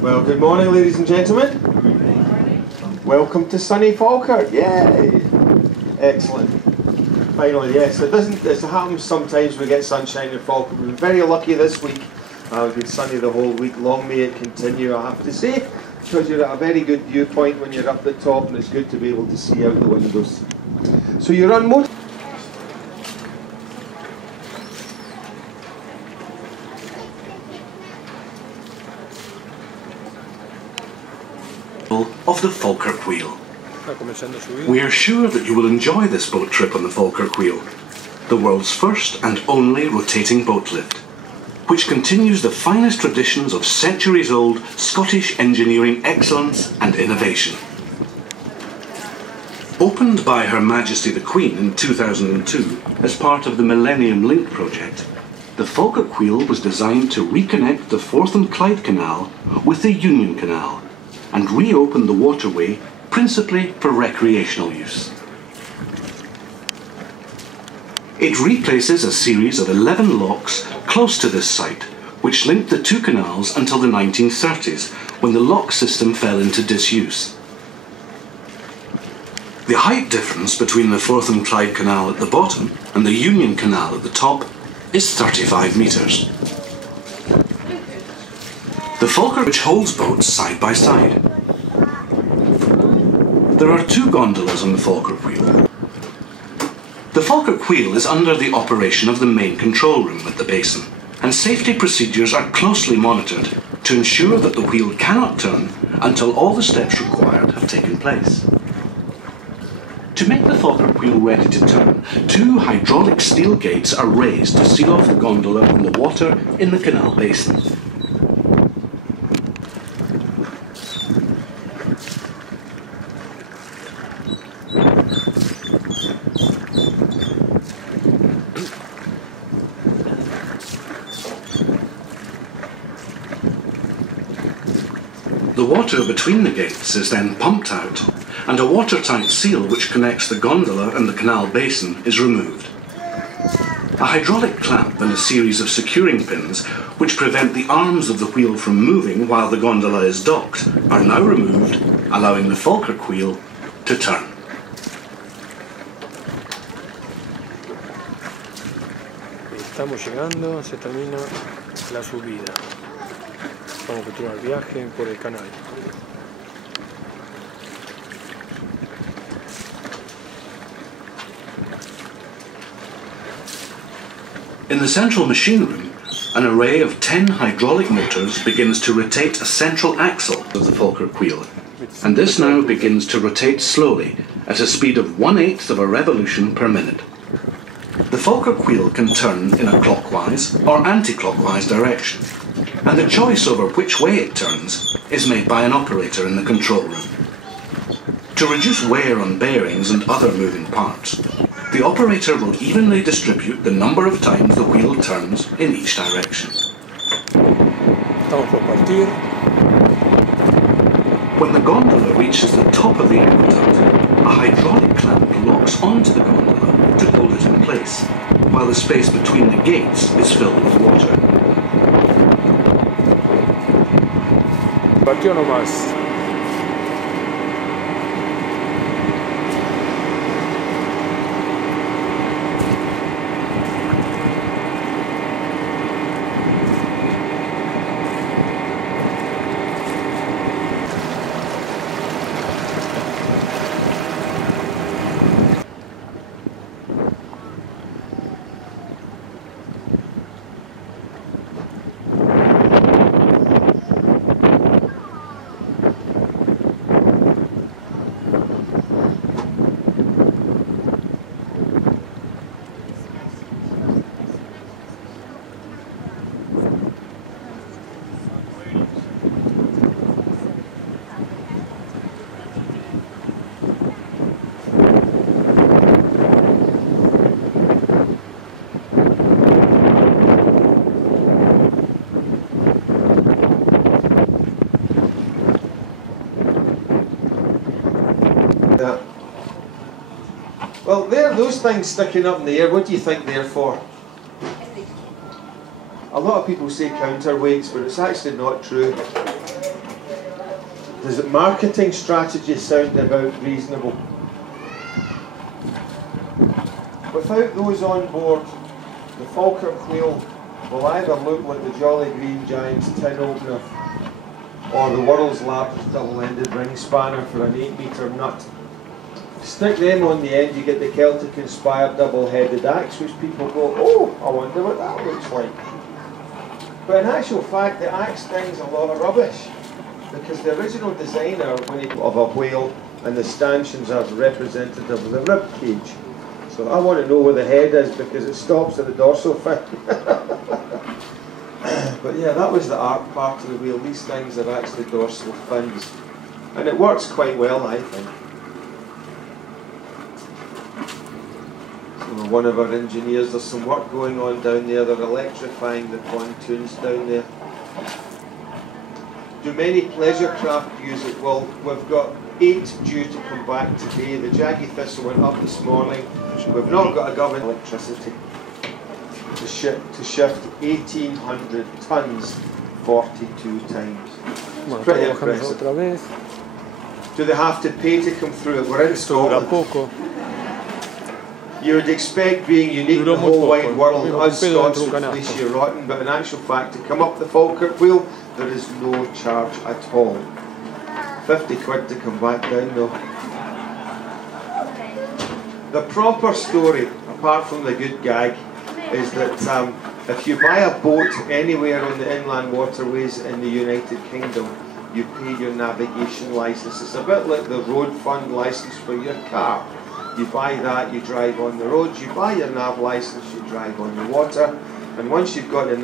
Well, good morning, ladies and gentlemen. Welcome to sunny Falkirk. Yay! Excellent. Finally, yes. It happens sometimes we get sunshine in Falkirk. We've been very lucky this week. We've been sunny the whole week. Long may it continue, I have to say, because you're at a very good viewpoint when you're up the top, and it's good to be able to see out the windows. So you're on motor. Of the Falkirk Wheel. We are sure that you will enjoy this boat trip on the Falkirk Wheel, the world's first and only rotating boat lift, which continues the finest traditions of centuries-old Scottish engineering excellence and innovation. Opened by Her Majesty the Queen in 2002 as part of the Millennium Link project, the Falkirk Wheel was designed to reconnect the Forth and Clyde Canal with the Union Canal and reopen the waterway principally for recreational use. It replaces a series of 11 locks close to this site, which linked the two canals until the 1930s, when the lock system fell into disuse. The height difference between the Forth and Clyde Canal at the bottom and the Union Canal at the top is 35 metres. The Falkirk, which holds boats side by side. There are two gondolas on the Falkirk Wheel. The Falkirk Wheel is under the operation of the main control room at the basin, and safety procedures are closely monitored to ensure that the wheel cannot turn until all the steps required have taken place. To make the Falkirk Wheel ready to turn, two hydraulic steel gates are raised to seal off the gondola from the water in the canal basin. The water between the gates is then pumped out, and a watertight seal which connects the gondola and the canal basin is removed. A hydraulic clamp and a series of securing pins which prevent the arms of the wheel from moving while the gondola is docked are now removed, allowing the Falkirk Wheel to turn. Estamos llegando, se termina la subida. Vamos a continuar el viaje por el canal. In the central machine room, an array of 10 hydraulic motors begins to rotate a central axle of the Falkirk Wheel, and this now begins to rotate slowly at a speed of 1/8 of a revolution per minute. The Falkirk Wheel can turn in a clockwise or anti-clockwise direction, and the choice over which way it turns is made by an operator in the control room. To reduce wear on bearings and other moving parts, the operator will evenly distribute the number of times the wheel turns in each direction. Estamos por partir. When the gondola reaches the top of the aqueduct, a hydraulic clamp locks onto the gondola to hold it in place, while the space between the gates is filled with water. Partió nomás. Yeah. Well, there are those things sticking up in the air. What do you think they're for? A lot of people say counterweights, but it's actually not true. Does the marketing strategy sound about reasonable? Without those on board, the Falkirk wheel will either look like the Jolly Green Giant's tin opener or the world's largest double-ended ring spanner for an 8-metre nut. Stick them on the end, you get the Celtic-inspired double-headed axe, which people go, oh, I wonder what that looks like. But in actual fact, the axe thing's a lot of rubbish, because the original designer of a whale and the stanchions are representative of the rib cage. So I want to know where the head is because it stops at the dorsal fin. But yeah, that was the art part of the wheel. These things are actually dorsal fins. And it works quite well, I think. So one of our engineers, there's some work going on down there. They're electrifying the pontoons down there. Do many pleasure craft use it? Well, we've got 8 due to come back today. The Jaggy Thistle went up this morning. We've not got a government electricity to shift 1,800 tons 42 times. It's pretty impressive. Do they have to pay to come through it? We're in Scotland. You would expect, being unique in the whole wide world, us Scots would fleece you rotten, but in actual fact, to come up the Falkirk wheel, there is no charge at all. 50 quid to come back down though. The proper story, apart from the good gag, is that if you buy a boat anywhere on the inland waterways in the United Kingdom, you pay your navigation licence. It's a bit like the road fund licence for your car. You buy that, you drive on the roads. You buy your nav licence, you drive on the water. And once you've got the